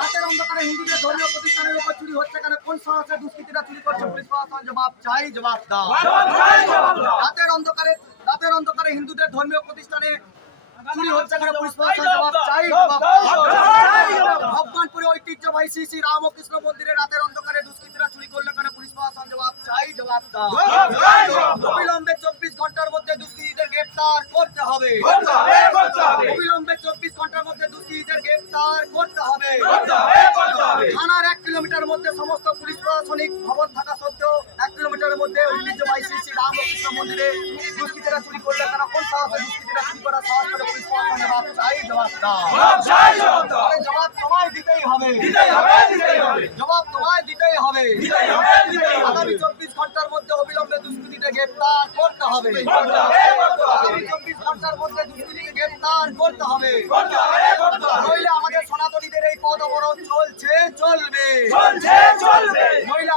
রাতের অন্ধকারে হিন্দুদের ধর্মীয় প্রতিষ্ঠানের উপর চুরি হচ্ছে কেন? কোন সাহসে দুষ্কৃতীরা চুরি করছে? পুলিশ প্রশাসন জবাব চাই, জবাব দাও। রাতের অন্ধকারে হিন্দুদের ধর্মীয় প্রতিষ্ঠানে চুরি হচ্ছে কেন? পুলিশ প্রশাসন জবাব চাই, জবাব দাও। ভগবানপুরে ঐতিহ্যবাহী শ্রী শ্রী রামকৃষ্ণ মন্দিরে রাতের অন্ধকারে দুষ্কৃতীরা চুরি করলে কেন? পুলিশ প্রশাসন জবাব চাই, জবাব দাও। অবিলম্বে 24 ঘন্টার মধ্যে দুষ্কৃতীদের গ্রেফতার করতে হবে। অবিলম্বে 24 ঘন্টার মধ্যে দুষ্কৃতীদের গ্রেফতার করতে হবে। থানার 1 কিলোমিটার মধ্যে সমস্ত পুলিশ প্রশাসনিক ভবন থাকা সত্ত্বেও 1 কিলোমিটারের মধ্যে ঐতিহ্যবাহী শ্রী শ্রী রামকৃষ্ণ মন্দিরে দুষ্কৃতীরা চুরি করলে কেন? কোন সাহসে দুষ্কৃতীরা চুরি করার সাহস করে? পুলিশ প্রশাসন জবাব চাই, জবাব দাও। জবাব তোমায় দিতেই হবে। জবাব তোমায় দিতেই হবে। আগামী 24 ঘন্টার মধ্যে অবিলম্বে দুষ্কৃতীদের গ্রেফতার করতে হবে। আগামী 24 ঘন্টার মধ্যে দুষ্কৃতীদের গ্রেফতার করতে হবে। নইলে আমাদের সনাতনীদের এই পদ অবরোধ চলবে। নইলে